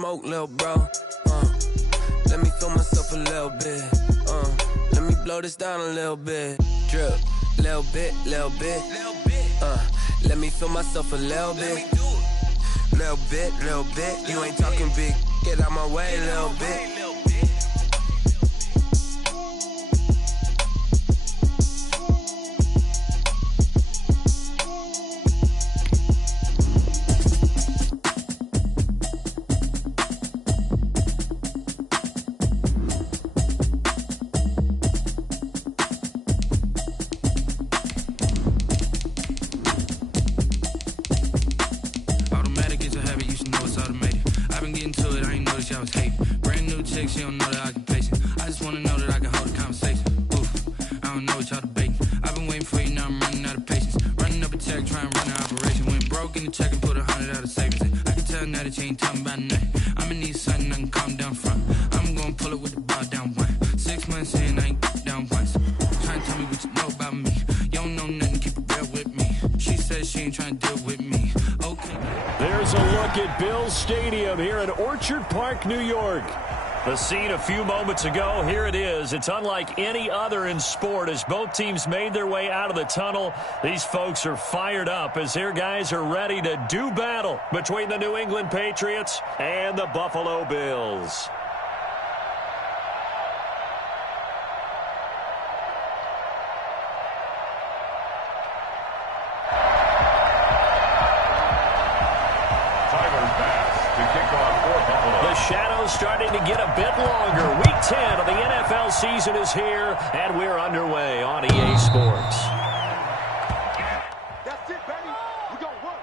smoke, little bro. Let me feel myself a little bit. Let me blow this down a little bit. Drip, little bit, little bit. Let me feel myself a little bit. Little bit, little bit. You ain't talking big. Get out my way, little bit. New York. The scene a few moments ago, here it is. It's unlike any other in sport as both teams made their way out of the tunnel. These folks are fired up as their guys are ready to do battle between the New England Patriots and the Buffalo Bills. Starting to get a bit longer. Week 10 of the NFL season is here, and we're underway on EA Sports. That's it, baby. We're going to work.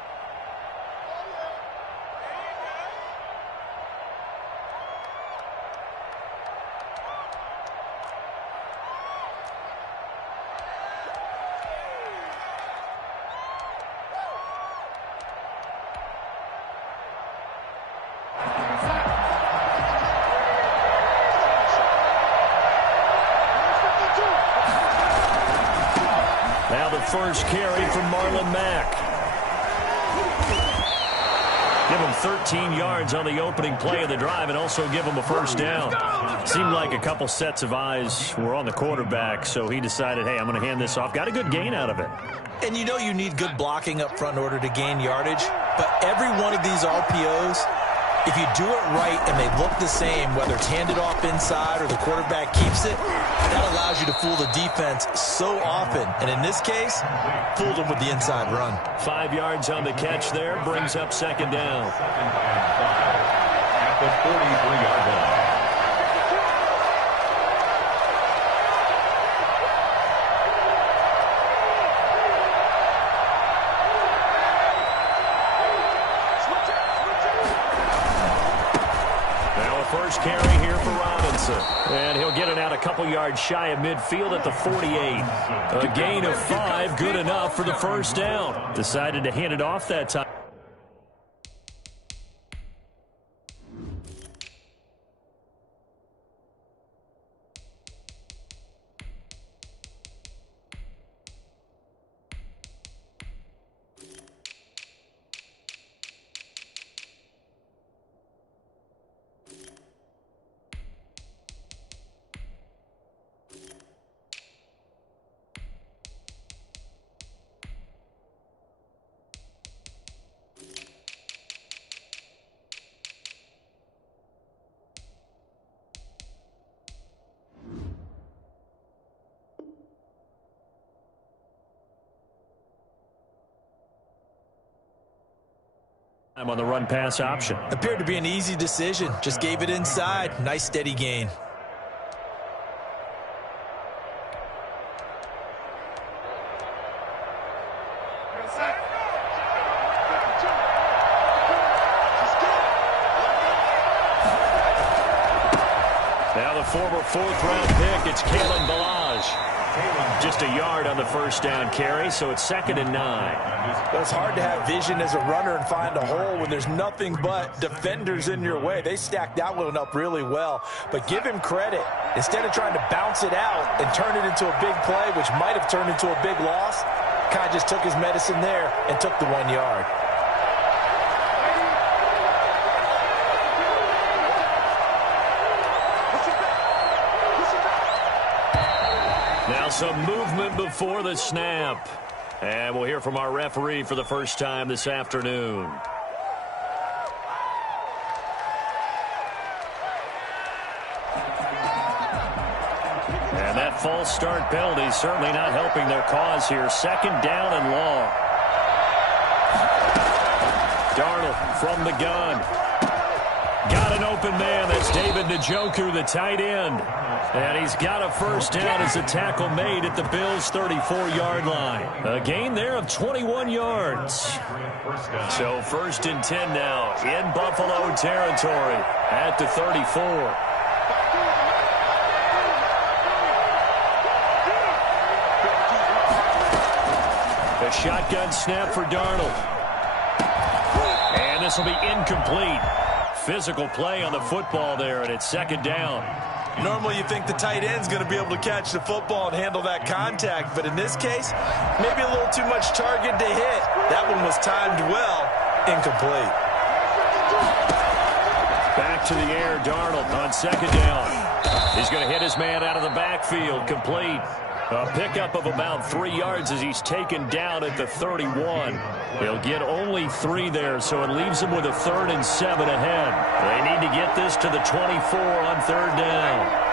First carry from Marlon Mack. Give him 13 yards on the opening play of the drive and also give him a first down. Seemed like a couple sets of eyes were on the quarterback, so he decided, hey, I'm going to hand this off. Got a good gain out of it. And you know you need good blocking up front in order to gain yardage, but every one of these RPOs, if you do it right and they look the same, whether it's handed off inside or the quarterback keeps it, that allows you to fool the defense so often. And in this case, fooled them with the inside run. 5 yards on the catch there, brings up second down. At the 43-yard line. First carry here for Robinson. And he'll get it out a couple yards shy of midfield at the 48. A gain of 5, good enough for the first down. Decided to hand it off that time. On the run-pass option. Appeared to be an easy decision. Just gave it inside. Nice steady gain. Now the former fourth-round pick, it's Kalen Ballage. Just a yard on the first down carry, so it's 2nd and 9. It's hard to have vision as a runner and find a hole when there's nothing but defenders in your way. They stacked that one up really well. But give him credit. Instead of trying to bounce it out and turn it into a big play, which might have turned into a big loss, kind of just took his medicine there and took the 1 yard. Now some movement before the snap. And we'll hear from our referee for the first time this afternoon. And that false start penalty certainly not helping their cause here. Second down and long. Darnold from the gun. Got an open man. That's David Njoku, the tight end. And he's got a first down as a tackle made at the Bills' 34-yard line. A gain there of 21 yards. So 1st and 10 now in Buffalo territory at the 34. A shotgun snap for Darnold. And this will be incomplete. Physical play on the football there, and it's 2nd down. Normally you think the tight end's going to be able to catch the football and handle that contact, but in this case, maybe a little too much target to hit. That one was timed well, incomplete. Back to the air, Darnold on 2nd down. He's going to hit his man out of the backfield, complete. A pickup of about 3 yards as he's taken down at the 31. He'll get only 3 there, so it leaves him with a 3rd and 7 ahead. They need to get this to the 24 on 3rd down.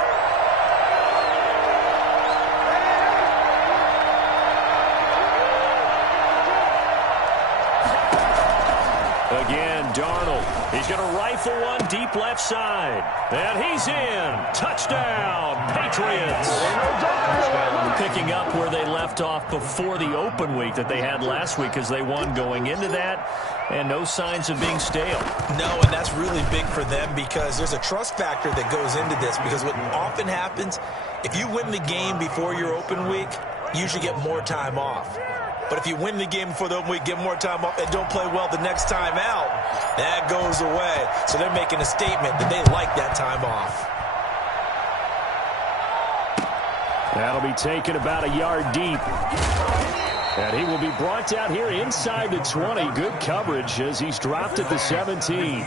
Again, Darnold. He's going to rifle one deep left side. And he's in. Touchdown, Patriots. Picking up where they left off before the open week that they had last week as they won going into that. And no signs of being stale. No, and that's really big for them because there's a trust factor that goes into this. Because what often happens, if you win the game before your open week, you usually get more time off. But if you win the game before the open week, get more time off, and don't play well the next time out, that goes away. So they're making a statement that they like that time off. That'll be taken about a yard deep. And he will be brought down here inside the 20. Good coverage as he's dropped at the 17.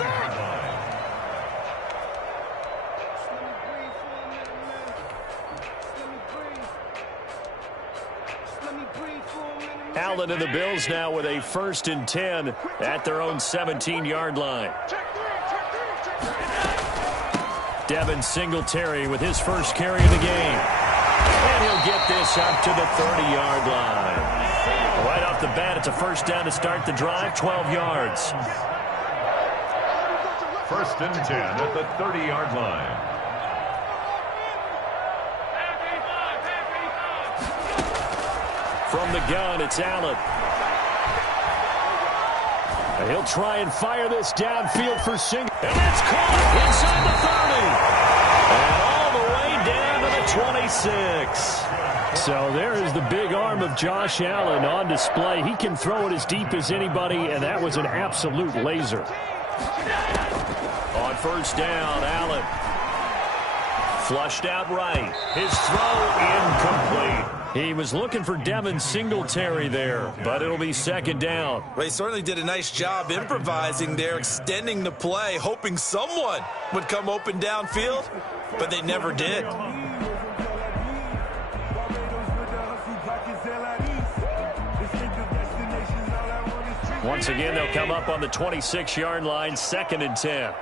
Allen and the Bills now with a 1st and 10 at their own 17-yard line. Devin Singletary with his first carry of the game. And he'll get this up to the 30-yard line. Right off the bat, it's a 1st down to start the drive, 12 yards. 1st and 10 at the 30-yard line. From the gun, it's Allen. And he'll try and fire this downfield for Singletary. And that's caught inside the 30. And all the way down to the 26. So there is the big arm of Josh Allen on display. He can throw it as deep as anybody, and that was an absolute laser. On 1st down, Allen. Flushed out right. His throw incomplete. He was looking for Devin Singletary there, but it'll be 2nd down. Well, he certainly did a nice job improvising there, extending the play, hoping someone would come open downfield, but they never did. Once again, they'll come up on the 26-yard line, 2nd and 10.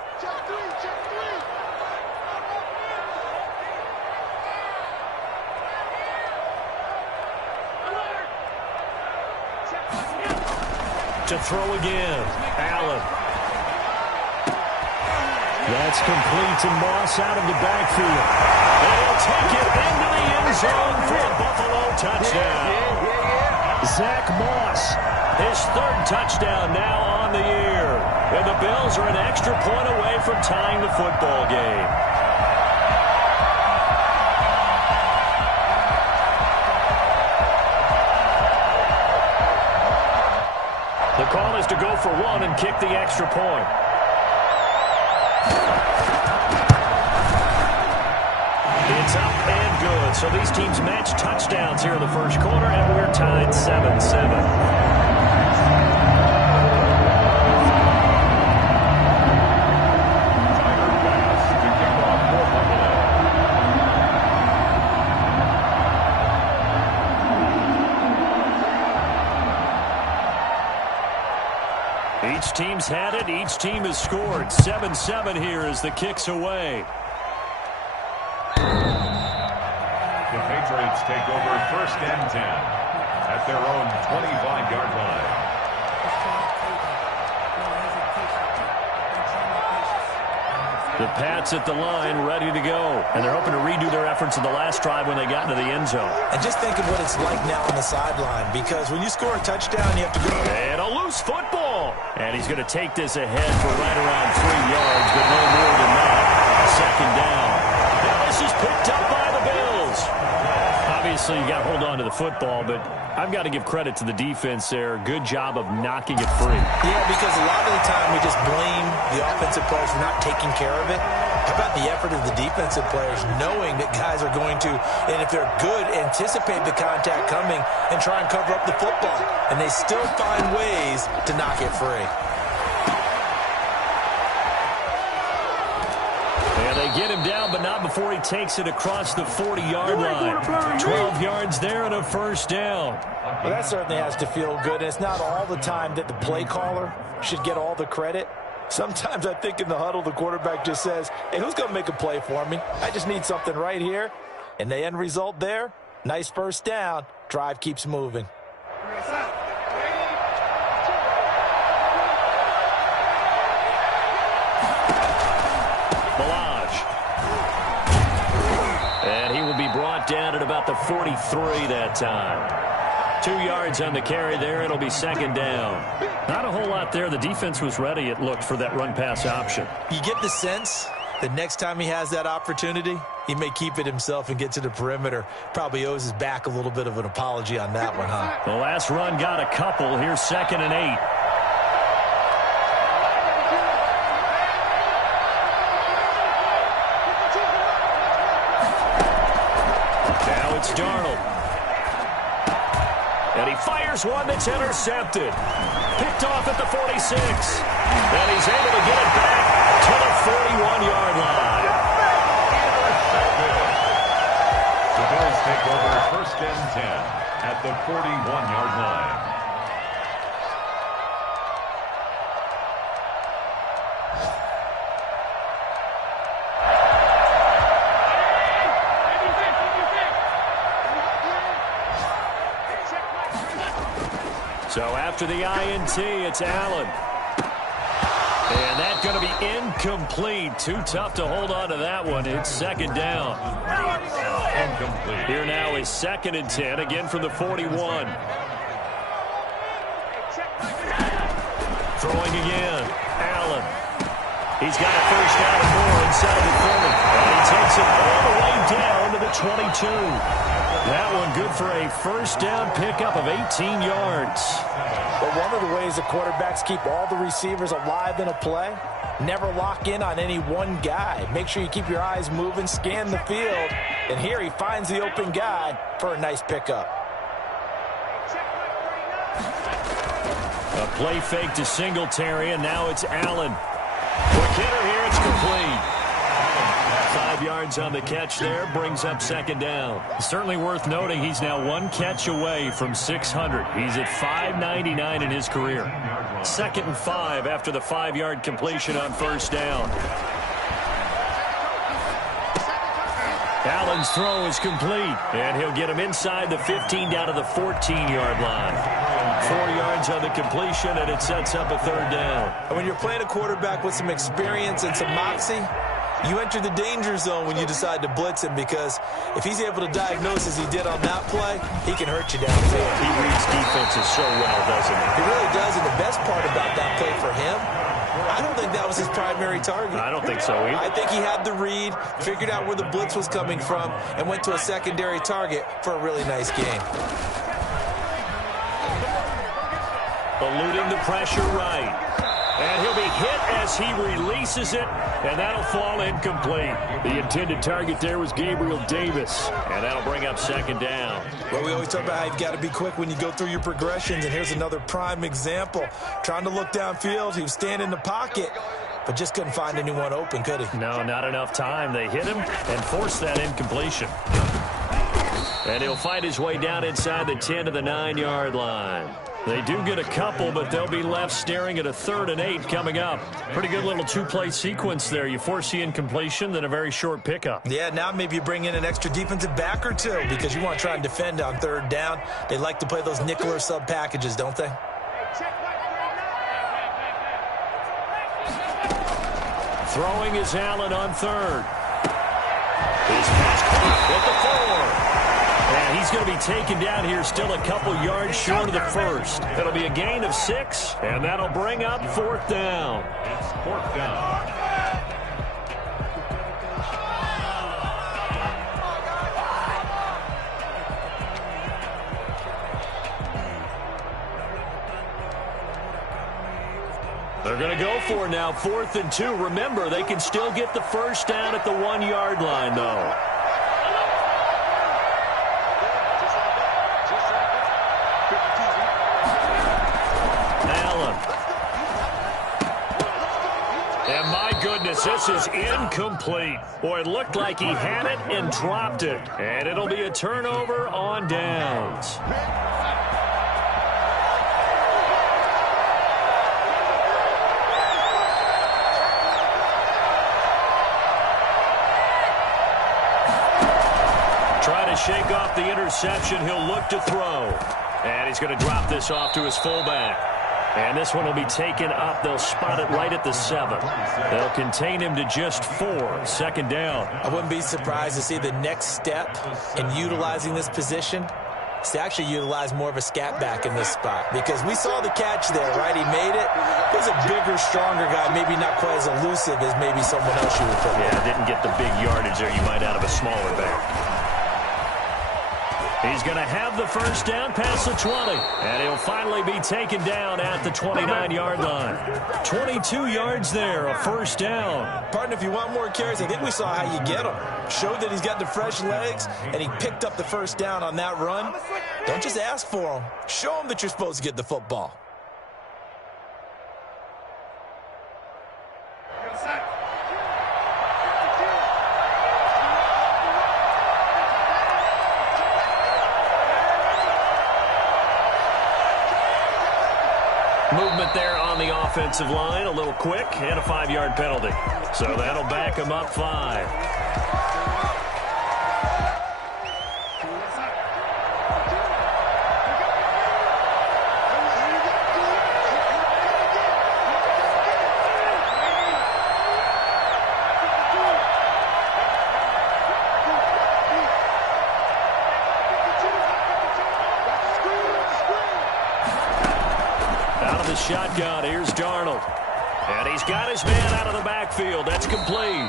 To throw again, Allen. That's complete to Moss out of the backfield. And he'll take it into the end zone for a Buffalo touchdown. Zach Moss, his 3rd touchdown now on the year. And the Bills are an extra point away from tying the football game. The call is to go for 1 and kick the extra point. It's up and good. So these teams match touchdowns here in the 1st quarter, and we're tied 7-7. Each team's had it. Each team has scored. 7-7 here as the kick's away. The Patriots take over 1st and 10 at their own 25-yard line. The Pats at the line, ready to go. And they're hoping to redo their efforts in the last drive when they got into the end zone. And just think of what it's like now on the sideline, because when you score a touchdown, you have to go. And a loose football. And he's going to take this ahead for right around 3 yards, but no more than that. 2nd down. Now this is picked up by the Bills. Obviously, you got to hold on to the football, but I've got to give credit to the defense there. Good job of knocking it free. Yeah, because a lot of the time we just blame the offensive players for not taking care of it. How about the effort of the defensive players knowing that guys are going to, and if they're good, anticipate the contact coming and try and cover up the football. And they still find ways to knock it free. And they get him down, but not before he takes it across the 40-yard line. 12 yards there and a 1st down. Well, that certainly has to feel good. And it's not all the time that the play caller should get all the credit. Sometimes I think in the huddle, the quarterback just says, hey, who's going to make a play for me? I just need something right here. And the end result there, nice 1st down. Drive keeps moving. And he will be brought down at about the 43 that time. 2 yards on the carry there. It'll be 2nd down. Not a whole lot there. The defense was ready, it looked, for that run-pass option. You get the sense that next time he has that opportunity, he may keep it himself and get to the perimeter. Probably owes his back a little bit of an apology on that one, huh? The last run got a couple. Here's 2nd and 8. Now it's Darnold. And he fires one that's intercepted. Picked off at the 46. And he's able to get it back to the 41-yard line. The Bills take over 1st and 10 at the 41-yard line. So after the INT, it's Allen. And that's going to be incomplete. Too tough to hold on to that one. It's 2nd down. Incomplete. Here now is 2nd and 10, again from the 41. Throwing again. Allen. He's got a 1st down and more inside the 40. And he takes it all the way down to the 22. That one good for a 1st down pickup of 18 yards. But one of the ways the quarterbacks keep all the receivers alive in a play, never lock in on any one guy. Make sure you keep your eyes moving, scan the field, and here he finds the open guy for a nice pickup. A play fake to Singletary, and now it's Allen. Quick hitter here, it's complete. 5 yards on the catch there, brings up 2nd down. Certainly worth noting he's now 1 catch away from 600. He's at 599 in his career. 2nd and 5 after the 5-yard completion on 1st down. Allen's throw is complete, and he'll get him inside the 15 down to the 14-yard line. 4 yards on the completion, and it sets up a 3rd down. And when you're playing a quarterback with some experience and some moxie, you enter the danger zone when you decide to blitz him, because if he's able to diagnose as he did on that play, he can hurt you downfield. He reads defenses so well, doesn't he? He really does, and the best part about that play for him, I don't think that was his primary target. I don't think so either. I think he had the read, figured out where the blitz was coming from, and went to a secondary target for a really nice game. Eluding the pressure right. And he'll be hit as he releases it, and that'll fall incomplete. The intended target there was Gabriel Davis, and that'll bring up 2nd down. Well, we always talk about how you've got to be quick when you go through your progressions, and here's another prime example. Trying to look downfield, he was standing in the pocket, but just couldn't find anyone open, could he? No, not enough time. They hit him and forced that incompletion. And he'll find his way down inside the 10 to the 9-yard line. They do get a couple, but they'll be left staring at a 3rd and 8 coming up. Pretty good little two-play sequence there. You force the incompletion, then a very short pickup. Yeah, now maybe you bring in an extra defensive back or two because you want to try and defend on 3rd down. They like to play those nickel or sub packages, don't they? Throwing is Allen on 3rd. His pass caught at the 4. And he's going to be taken down here, still a couple yards short of the 1st. It'll be a gain of 6, and that'll bring up 4th down. It's 4th down. They're going to go for now, 4th and 2. Remember, they can still get the 1st down at the 1-yard line, though. And my goodness, this is incomplete. Boy, it looked like he had it and dropped it. And it'll be a turnover on downs. Trying to shake off the interception. He'll look to throw. And he's going to drop this off to his fullback. And this one will be taken up. They'll spot it right at the 7. They'll contain him to just 4. 2nd down. I wouldn't be surprised to see the next step in utilizing this position is to actually utilize more of a scat back in this spot. Because we saw the catch there, right? He made it. He's a bigger, stronger guy, maybe not quite as elusive as maybe someone else you would put. Yeah, didn't get the big yardage there you might out of a smaller back. He's going to have the 1st down past the 20. And he'll finally be taken down at the 29-yard line. 22 yards there, a 1st down. Partner, if you want more carries, I think we saw how you get him. Showed that he's got the fresh legs, and he picked up the 1st down on that run. Don't just ask for him. Show him that you're supposed to get the football. Movement there on the offensive line, a little quick, and a 5-yard penalty. So that'll back him up 5. Shotgun, here's Darnold. And he's got his man out of the backfield. That's complete.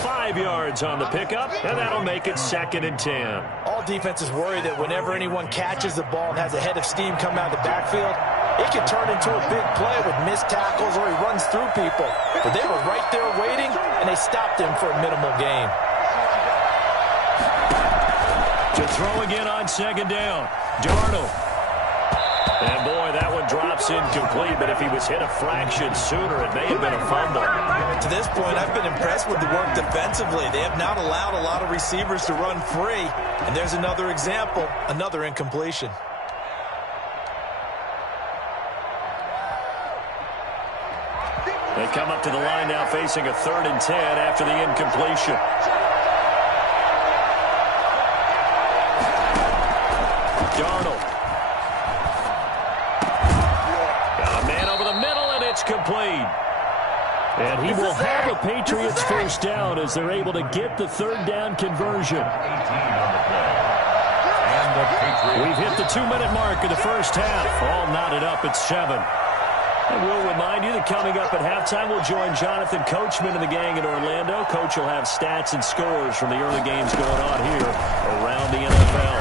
5 yards on the pickup, and that'll make it 2nd and 10. All defenses worry that whenever anyone catches the ball and has a head of steam come out of the backfield, it can turn into a big play with missed tackles or he runs through people. But they were right there waiting, and they stopped him for a minimal gain. To throw again on 2nd down. Darnold. And, boy, that one drops incomplete, but if he was hit a fraction sooner, it may have been a fumble. To this point, I've been impressed with the work defensively. They have not allowed a lot of receivers to run free. And there's another example, another incompletion. They come up to the line now facing a 3rd and 10 after the incompletion. Darnold. Complete. And he will have a Patriots 1st down as they're able to get the 3rd down conversion. We've hit the 2-minute mark of the 1st half. All knotted up at 7. And we'll remind you that coming up at halftime, we'll join Jonathan Coachman and the gang in Orlando. Coach will have stats and scores from the early games going on here around the NFL.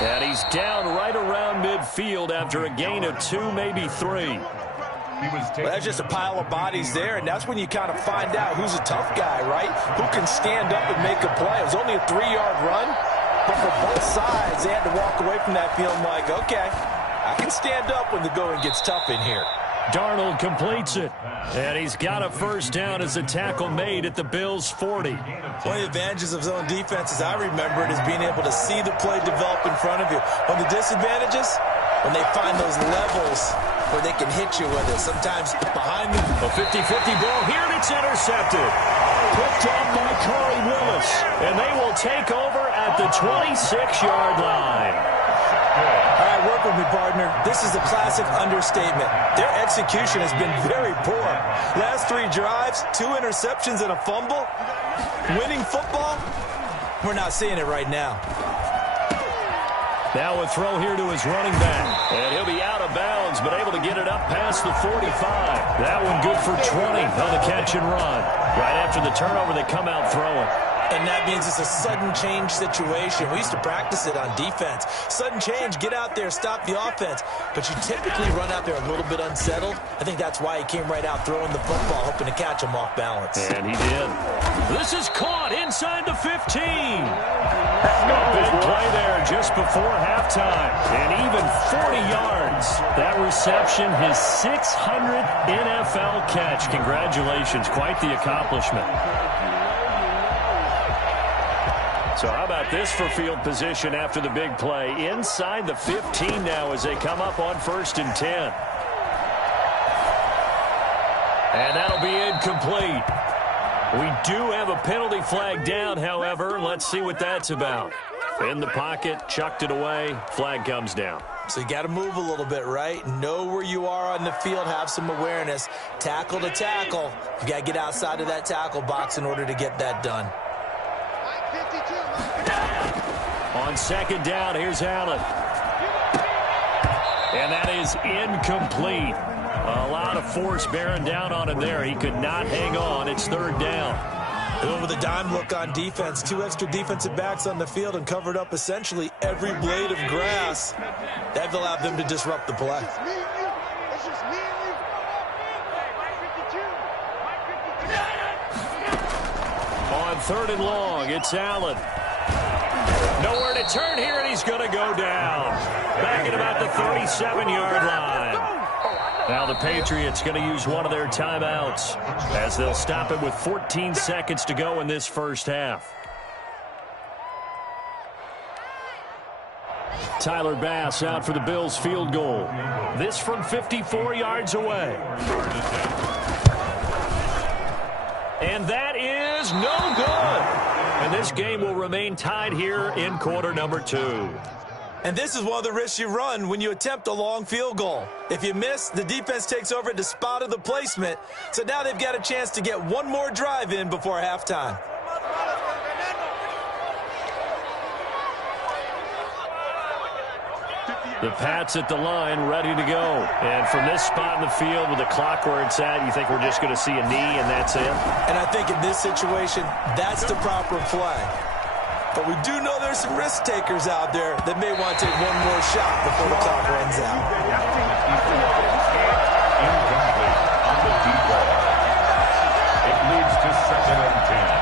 And he's down right around midfield after a gain of 2, maybe 3. Well, that's just a pile of bodies there, and that's when you kind of find out who's a tough guy, right? Who can stand up and make a play. It was only a 3-yard run, but for both sides, they had to walk away from that feeling like, okay, I can stand up when the going gets tough in here. Darnold completes it. And he's got a first down as a tackle made at the Bills' 40. One of the advantages of zone defense, as I remember it, is being able to see the play develop in front of you. One of the disadvantages, when they find those levels where they can hit you with it, sometimes behind them. A 50-50 ball here, and it's intercepted. Picked off by Corey Willis. And they will take over at the 26-yard line. All right, work with me, partner. This is a classic understatement. Their execution has been very poor. Last 3 drives, 2 interceptions and a fumble. Winning football, we're not seeing it right now. Now a throw here to his running back. And he'll be out of bounds, but able to get it up past the 45. That one good for 20 on the catch and run. Right after the turnover, they come out throwing. And that means it's a sudden change situation. We used to practice it on defense. Sudden change, get out there, stop the offense. But you typically run out there a little bit unsettled. I think that's why he came right out throwing the football, hoping to catch him off balance. And he did. This is caught inside the 15. A big play there just before halftime. And even 40 yards. That reception, his 600th NFL catch. Congratulations. Quite the accomplishment. So how about this for field position after the big play? Inside the 15 now as they come up on 1st and 10. And that'll be incomplete. We do have a penalty flag down, however. Let's see what that's about. In the pocket, chucked it away, flag comes down. So you got to move a little bit, right? Know where you are on the field, have some awareness. Tackle to tackle. You got to get outside of that tackle box in order to get that done. On 2nd down, here's Allen. And that is incomplete. A lot of force bearing down on him there. He could not hang on. It's 3rd down. Going with a dime look on defense. 2 extra defensive backs on the field and covered up essentially every blade of grass. That allowed them to disrupt the play. On 3rd and long, it's Allen. Nowhere to turn here, and he's going to go down. Back at about the 37-yard line. Now the Patriots going to use one of their timeouts as they'll stop it with 14 seconds to go in this first half. Tyler Bass out for the Bills field goal. This from 54 yards away. And that is no good. And this game will remain tied here in quarter number 2. And this is one of the risks you run when you attempt a long field goal. If you miss, the defense takes over at the spot of the placement. So now they've got a chance to get one more drive in before halftime. The Pats at the line, ready to go. And from this spot in the field with the clock where it's at, you think we're just going to see a knee and that's it? And I think in this situation, that's the proper play. But we do know there's some risk takers out there that may want to take one more shot before the clock runs out. Incomplete on the deep ball. It leads to 2nd and 10.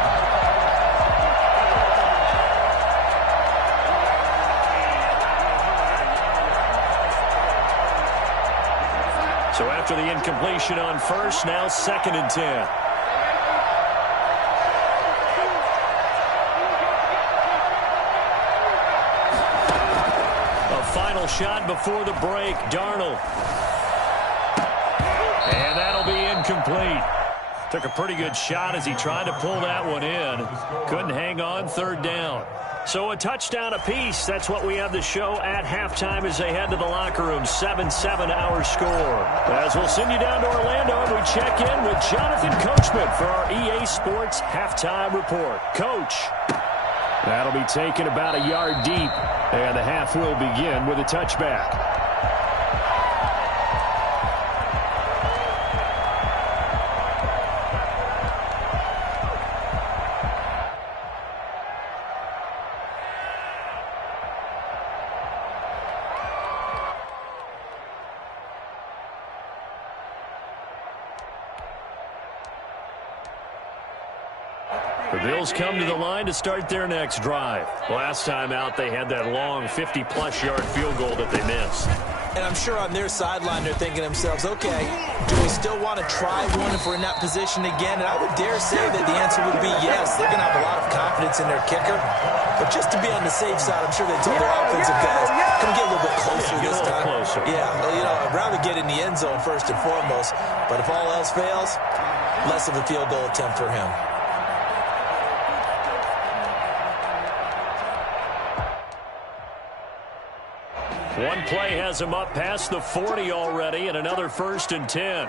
So after the incompletion on 1st, now 2nd and 10. A final shot before the break, Darnold. And that'll be incomplete. Took a pretty good shot as he tried to pull that one in. Couldn't hang on, 3rd down. So a touchdown apiece. That's what we have the show at halftime as they head to the locker room. 7-7 our score. As we'll send you down to Orlando and we check in with Jonathan Coachman for our EA Sports Halftime Report. Coach. That'll be taken about a yard deep. And the half will begin with a touchback. The Bills come to the line to start their next drive. Last time out, they had that long 50-plus yard field goal that they missed. And I'm sure on their sideline they're thinking to themselves, okay, do we still want to try one if we're in that position again? And I would dare say that the answer would be yes. They're going to have a lot of confidence in their kicker. But just to be on the safe side, I'm sure they told their offensive guys, come get a little bit closer this time. Closer. Yeah, I'd rather get in the end zone first and foremost. But if all else fails, less of a field goal attempt for him. One play has him up past the 40 already, and another 1st and 10.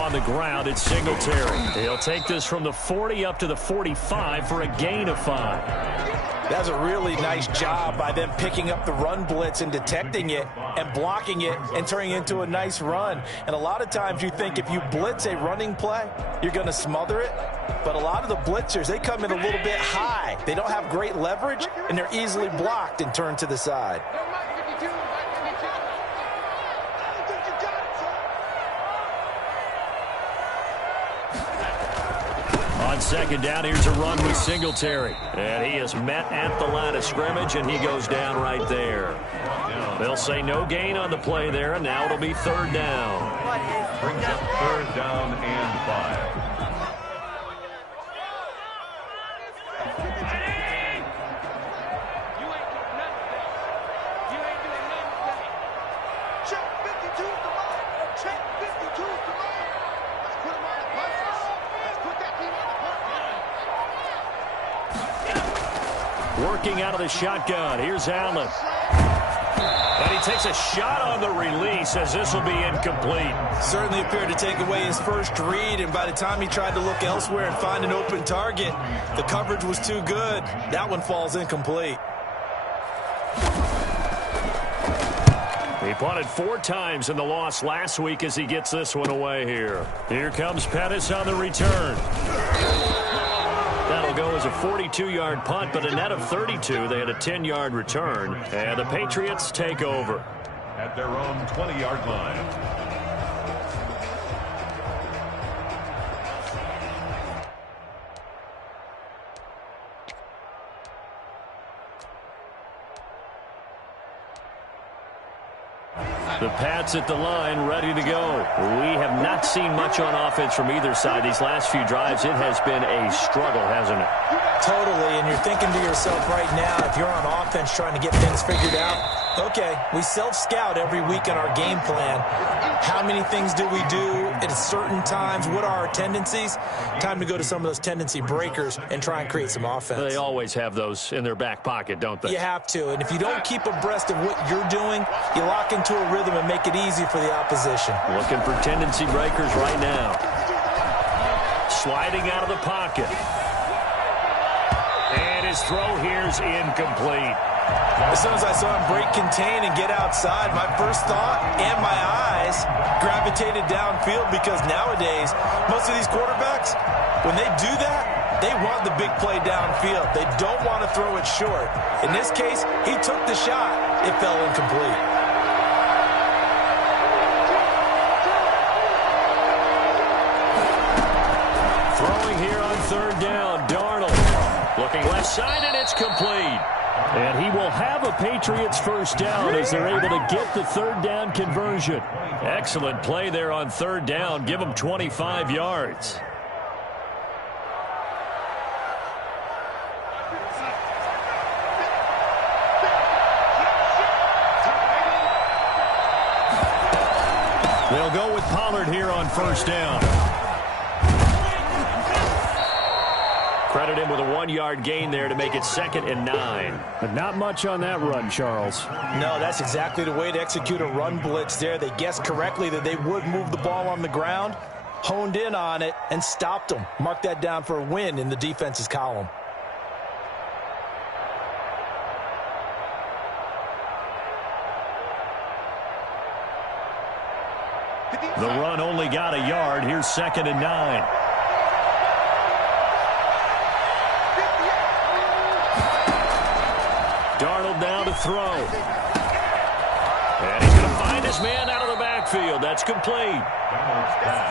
On the ground, it's Singletary. He'll take this from the 40 up to the 45 for a gain of 5. That's a really nice job by them picking up the run blitz and detecting it and blocking it and turning it into a nice run. And a lot of times you think if you blitz a running play, you're going to smother it. But a lot of the blitzers, they come in a little bit high. They don't have great leverage, and they're easily blocked and turned to the side. On 2nd down, here's a run with Singletary. And he is met at the line of scrimmage, and he goes down right there. They'll say no gain on the play there, and now it'll be 3rd down. Brings up 3rd down and 5. Working out of the shotgun. Here's Allen. And he takes a shot on the release as this will be incomplete. Certainly appeared to take away his first read, and by the time he tried to look elsewhere and find an open target, the coverage was too good. That one falls incomplete. He punted 4 times in the loss last week as he gets this one away here. Here comes Pettis on the return. That'll go as a 42-yard punt, but a net of 32. They had a 10-yard return, and the Patriots take over. At their own 20-yard line. The Pats at the line, ready to go. We have not seen much on offense from either side these last few drives. It has been a struggle, hasn't it? Totally, and you're thinking to yourself right now, if you're on offense trying to get things figured out, okay, we self-scout every week in our game plan. How many things do we do at certain times? What are our tendencies? Time to go to some of those tendency breakers and try and create some offense. They always have those in their back pocket, don't they? You have to, and if you don't keep abreast of what you're doing, you lock into a rhythm and make it easy for the opposition. Looking for tendency breakers right now. Sliding out of the pocket. And his throw here's incomplete. As soon as I saw him break contain and get outside, my first thought and my eyes gravitated downfield, because nowadays, most of these quarterbacks, when they do that, they want the big play downfield. They don't want to throw it short. In this case, he took the shot. It fell incomplete. Throwing here on 3rd down, Darnold. Looking left side, and it's complete. And he will have a Patriots first down as they're able to get the 3rd down conversion. Excellent play there on 3rd down. Give them 25 yards. They'll go with Pollard here on 1st down. Credit him with a 1-yard gain there to make it 2nd and 9. But not much on that run, Charles. No, that's exactly the way to execute a run blitz there. They guessed correctly that they would move the ball on the ground, honed in on it, and stopped them. Mark that down for a win in the defense's column. The run only got a yard. Here's 2nd and 9. Darnold now to throw. And he's going to find his man out of the backfield. That's complete.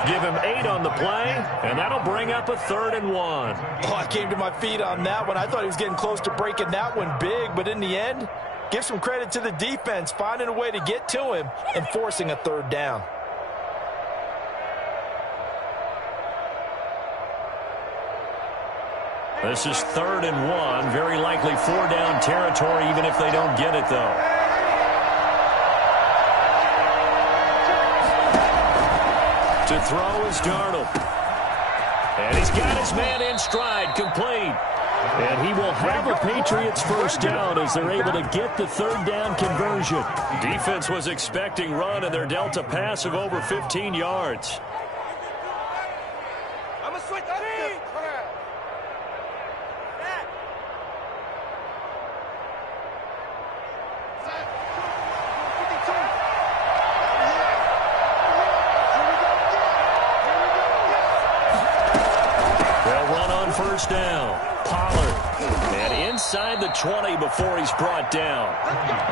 Give him 8 on the play, and that'll bring up a 3rd and 1. Oh, I came to my feet on that one. I thought he was getting close to breaking that one big, but in the end, Give some credit to the defense, finding a way to get to him and forcing a third down. This is 3rd and 1. Very likely 4-down territory, even if they don't get it, though. To throw is Darnold. And he's got his man in stride, complete. And he will have a Patriots first down as they're able to get the 3rd down conversion. Defense was expecting run, and they're dealt a pass of over 15 yards. First down, Pollard, and inside the 20 before he's brought down.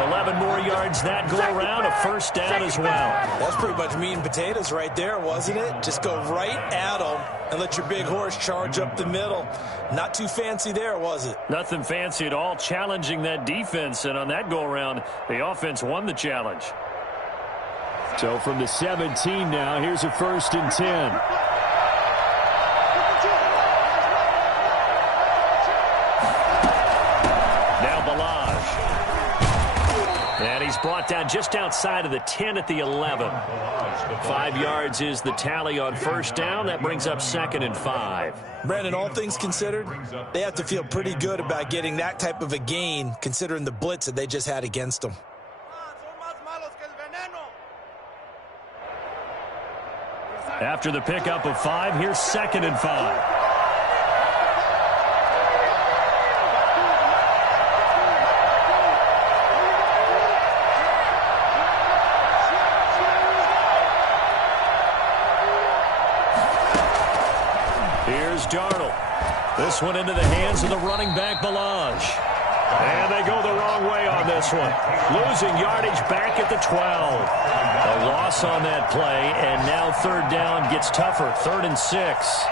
11 more yards that go around, a first down as well. That's pretty much meat and potatoes right there, wasn't it? Just go right at them and let your big horse charge up the middle. Not too fancy there, was it? Nothing fancy at all, challenging that defense, and on that go-around, the offense won the challenge. So from the 17 now, here's a 1st and 10. And he's brought down just outside of the 10 at the 11. 5 yards is the tally on first down. That brings up 2nd and 5. Brandon, all things considered, they have to feel pretty good about getting that type of a gain, considering the blitz that they just had against them. After the pickup of 5, here's 2nd and 5. Darnold. This one into the hands of the running back, Balaj. And they go the wrong way on this one. Losing yardage back at the 12. A loss on that play, and now 3rd down gets tougher. 3rd and 6.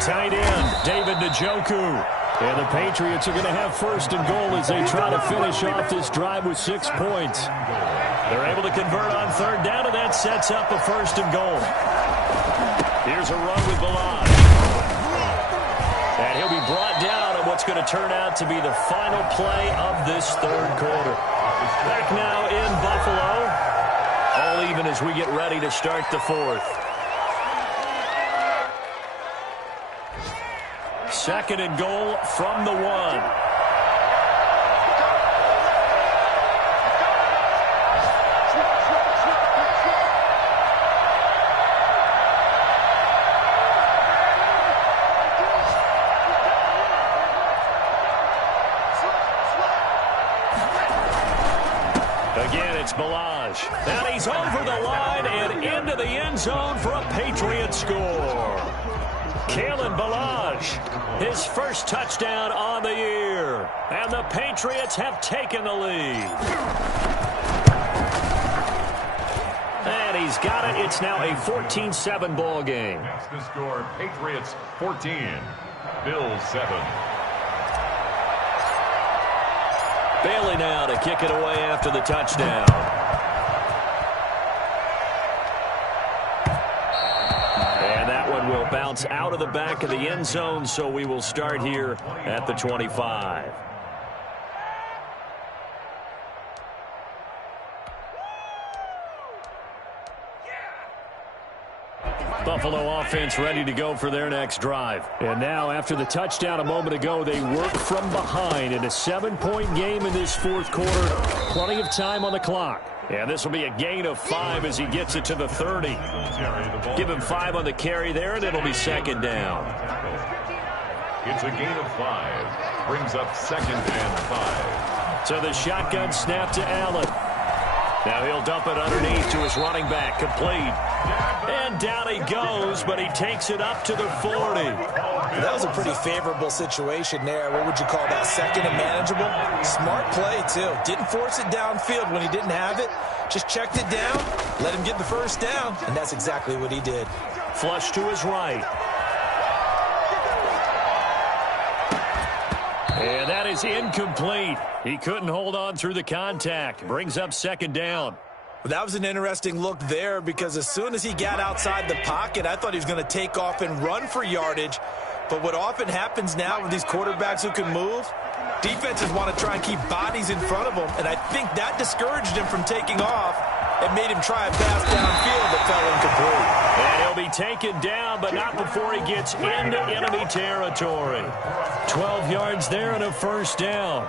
Tight end, David Njoku. And the Patriots are going to have 1st and goal as they try to finish off this drive with 6 points. They're able to convert on 3rd down, and that sets up a 1st and goal. Here's a run with Balaj. And he'll be brought down on what's going to turn out to be the final play of this 3rd quarter. Back now in Buffalo. All even as we get ready to start the 4th. 2nd and goal from the 1. Again, it's Balaj. And he's over the line and into the end zone for a Patriot score. Kalen Balaj, his first touchdown on the year. And the Patriots have taken the lead. And he's got it. It's now a 14-7 ball game. That's the score. Patriots 14, Bills 7. Bailey now to kick it away after the touchdown. Will bounce out of the back of the end zone, so we will start here at the 25. Buffalo offense ready to go for their next drive. And now, after the touchdown a moment ago, they work from behind in a 7-point game in this 4th quarter. Plenty of time on the clock. And this will be a gain of 5 as he gets it to the 30. Give him 5 on the carry there, and it'll be 2nd down. It's a gain of 5. Brings up 2nd and 5. So the shotgun snap to Allen. Now he'll dump it underneath to his running back, complete. And down he goes, but he takes it up to the 40. That was a pretty favorable situation there. What would you call that, second and manageable? Smart play, too. Didn't force it downfield when he didn't have it. Just checked it down, let him get the first down, and that's exactly what he did. Flush to his right. And that is incomplete. He couldn't hold on through the contact. Brings up second down. That was an interesting look there because as soon as he got outside the pocket, I thought he was going to take off and run for yardage. But what often happens now with these quarterbacks who can move, defenses want to try and keep bodies in front of them, and I think that discouraged him from taking off and made him try a pass downfield that fell incomplete. And he'll be taken down, but not before he gets into enemy territory. 12 yards there and a first down.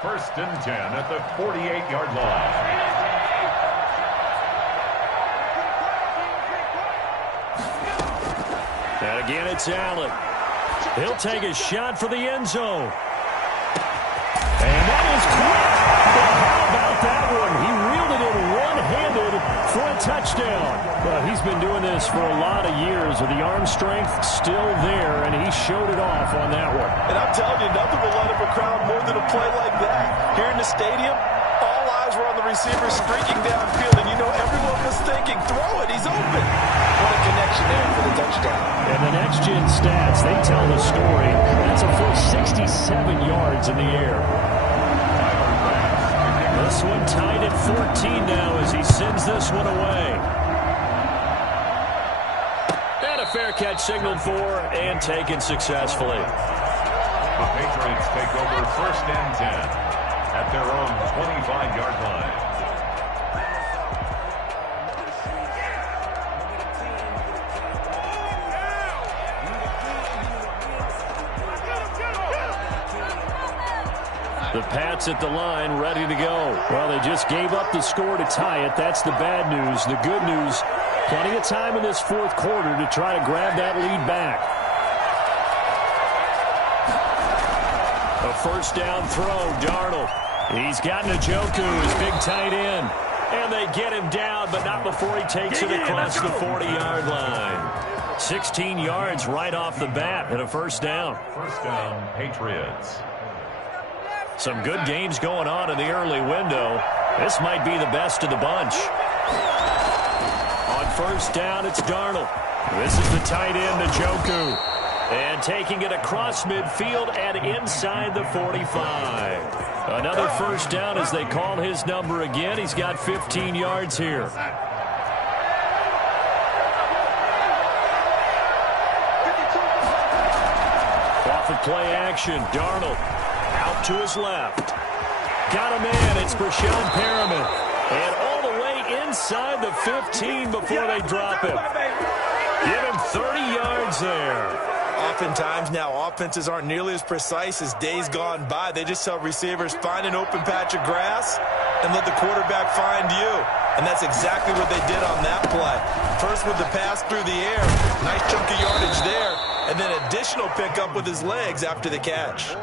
First and 10 at the 48-yard line. And again, it's Allen. He'll take a shot for the end zone. And that is quick. But how about that one? He reeled it in one-handed for a touchdown. Well, he's been doing this for a lot of years with the arm strength still there, and he showed it off on that one. And I'm telling you, nothing will light up a crowd more than a play like that. Here in the stadium, all eyes were on the receiver streaking downfield, and you know everyone was thinking, throw it, he's open. What a connection there for the touchdown. And the next-gen stats, they tell the story. That's a full 67 yards in the air. This one tied at 14 now as he sends this one away. And a fair catch signaled for and taken successfully. The Patriots take over first and 10 at their own 25-yard line. The Pats at the line, ready to go. Well, they just gave up the score to tie it. That's the bad news. The good news, plenty of time in this fourth quarter to try to grab that lead back. A first down throw, Darnold. He's got Njoku, his big tight end. And they get him down, but not before he takes it across the 40-yard line. 16 yards right off the bat and a first down. First down, Patriots. Some good games going on in the early window. This might be the best of the bunch. On first down, it's Darnold. This is the tight end, Njoku. And taking it across midfield and inside the 45. Another first down as they call his number again. He's got 15 yards here. Off of play action, Darnold. Out to his left. Got a man. It's Breshad Perriman. And all the way inside the 15 before they drop him. Give him 30 yards there. Oftentimes now, offenses aren't nearly as precise as days gone by. They just tell receivers, find an open patch of grass and let the quarterback find you. And that's exactly what they did on that play. First with the pass through the air. Nice chunk of yardage there. And then additional pickup with his legs after the catch.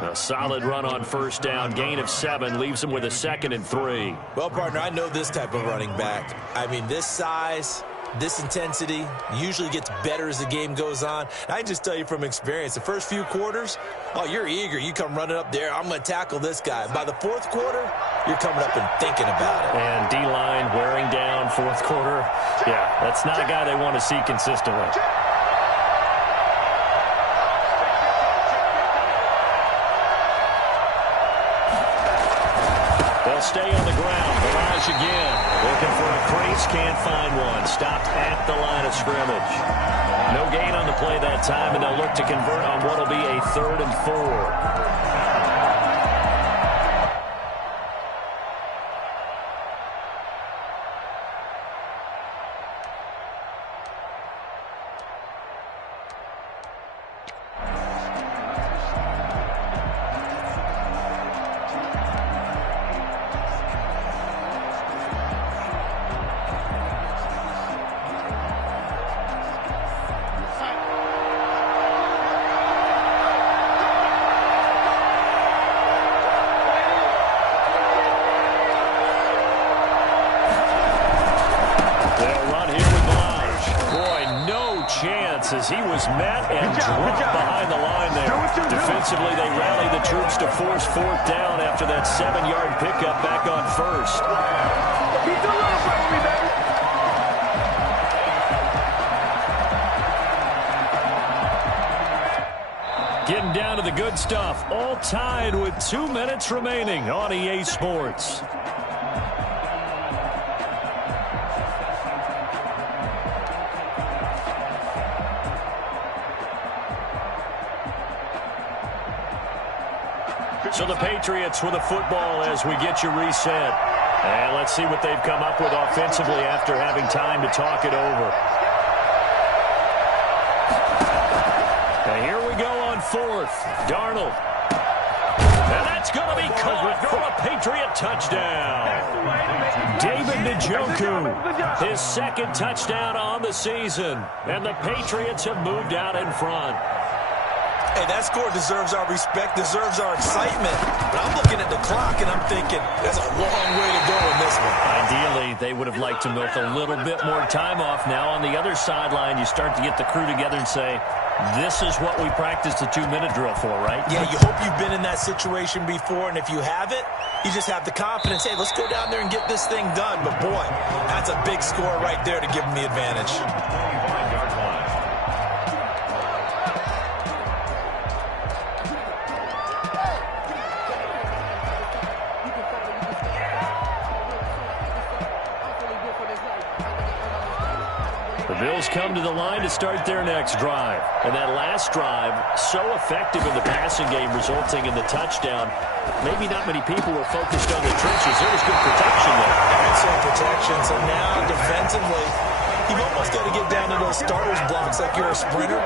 A solid run on first down. Gain of 7 leaves him with a 2nd and 3. Well, partner, I know this type of running back. I mean, this size, this intensity usually gets better as the game goes on. I can just tell you from experience, the first few quarters, oh, you're eager. You come running up there, I'm going to tackle this guy. By the fourth quarter, you're coming up and thinking about it. And D-line wearing down fourth quarter. Yeah, that's not a guy they want to see consistently. Stay on the ground. Barrage again. Looking for a crease. Can't find one. Stopped at the line of scrimmage. No gain on the play that time, and they'll look to convert on what will be a 3rd and 4. defense as he was met and dropped behind the line there. Defensively, they rallied the troops to force fourth down after that 7-yard pickup back on first. Getting down to the good stuff. All tied with 2 minutes remaining on EA Sports. So the Patriots with the football as we get you reset. And let's see what they've come up with offensively after having time to talk it over. And here we go on fourth. Darnold. And that's going to be caught for a Patriot touchdown. David Njoku, his second touchdown on the season. And the Patriots have moved out in front. Hey, that score deserves our respect, deserves our excitement. But I'm looking at the clock, and I'm thinking, there's a long way to go in this one. Ideally, they would have liked to milk a little bit more time off. Now, on the other sideline, you start to get the crew together and say, this is what we practiced the 2-minute drill for, right? Yeah, you hope you've been in that situation before, and if you haven't, you just have the confidence, hey, let's go down there and get this thing done. But, boy, that's a big score right there to give them the advantage. Bills come to the line to start their next drive. And that last drive, so effective in the passing game, resulting in the touchdown. Maybe not many people were focused on the trenches. There was good protection there. Excellent protection. So now, defensively, you've almost got to get down to those starters blocks like you're a sprinter.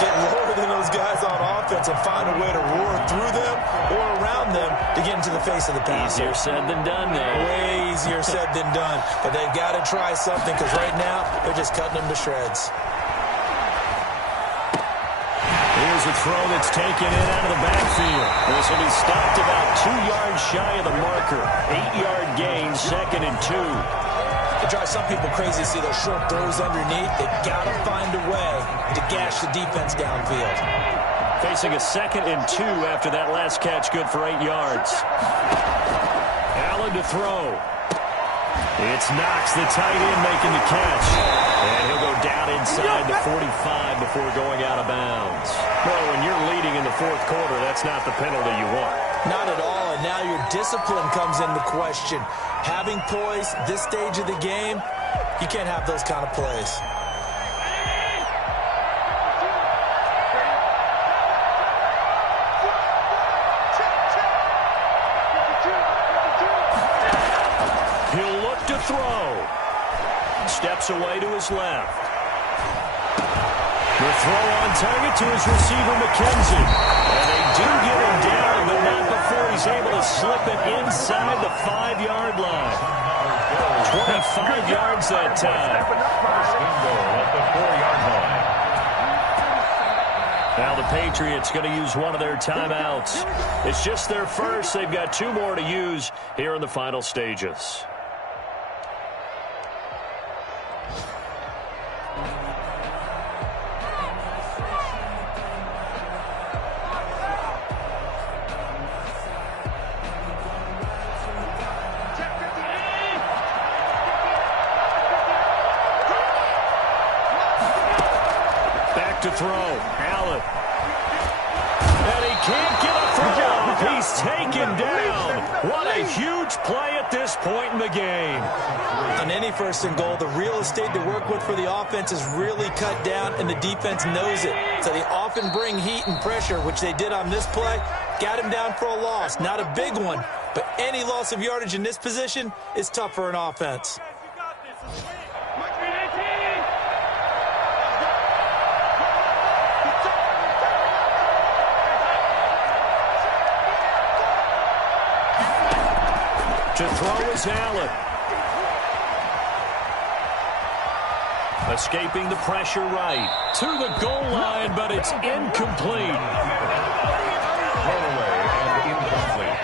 Get lower than those guys on offense and find a way to roar through them or around them to get into the face of the pass. Easier said than done, though. Way easier said than done. But they've got to try something because right now they're just cutting them to shreds. Here's a throw that's taken in out of the backfield. This will be stopped about 2 yards shy of the marker. 8-yard gain, 2nd and 2. It drives some people crazy to see those short throws underneath. They've got to find a way to gash the defense downfield. Facing a 2nd and 2 after that last catch, good for 8 yards. Allen to throw. It's Knox, the tight end, making the catch. And he'll go down inside the 45 before going out of bounds. Well, when you're leading in the fourth quarter, that's not the penalty you want. Not at all, and now your discipline comes into question. Having poise this stage of the game, you can't have those kind of plays. He'll look to throw. Steps away to his left. The throw on target to his receiver, McKenzie. And they do get him down, but not before he's able to slip it inside the 5-yard line. 25 yards that time. First and goal at the 4-yard line. Now the Patriots going to use one of their timeouts. It's just their first. They've got 2 more to use here in the final stages. To throw, Allen. And he can't get a throw off. He's taken down. What a huge play at this point in the game. On any 1st and goal, the real estate to work with for the offense is really cut down, and the defense knows it. So they often bring heat and pressure, which they did on this play. Got him down for a loss. Not a big one, but any loss of yardage in this position is tough for an offense. To throw is Allen. Escaping the pressure right. To the goal line, but it's incomplete. Thrown away and incomplete.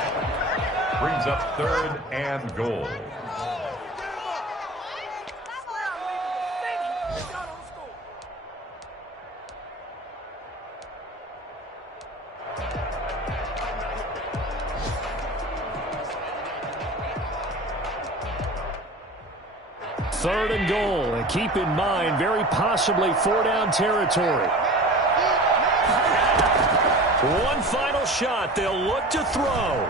Brings up 3rd and goal. 3rd and goal. And keep in mind, very possibly 4-down territory. One final shot. They'll look to throw.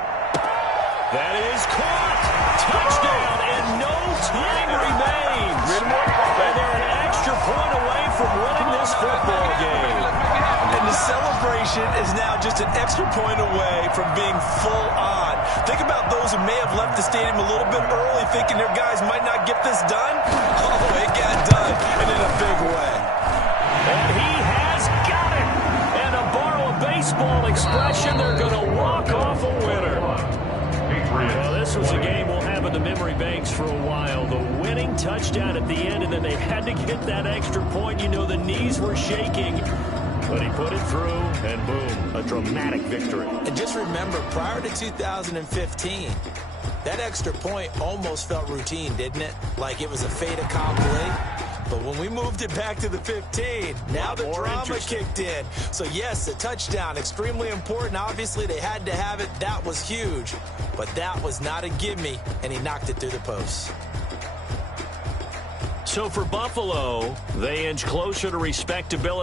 That is caught. Touchdown, and no time remains. And they're an extra point away from winning this football game. And the celebration is now just an extra point away from being full on. Think about those who may have left the stadium a little bit early thinking their guys might not get this done. Oh, it got done, and in a big way. And he has got it. And to borrow a baseball expression, they're going to walk off a winner. Well, this was a game we'll have in the memory banks for a while. The winning touchdown at the end, and then they had to get that extra point. You know, the knees were shaking. But he put it through, and boom, a dramatic victory. And just remember, prior to 2015, that extra point almost felt routine, didn't it? Like it was a fait accompli. But when we moved it back to the 15, now the drama kicked in. So, yes, a touchdown, extremely important. Obviously, they had to have it. That was huge. But that was not a gimme, and he knocked it through the post. So for Buffalo, they inch closer to respectability.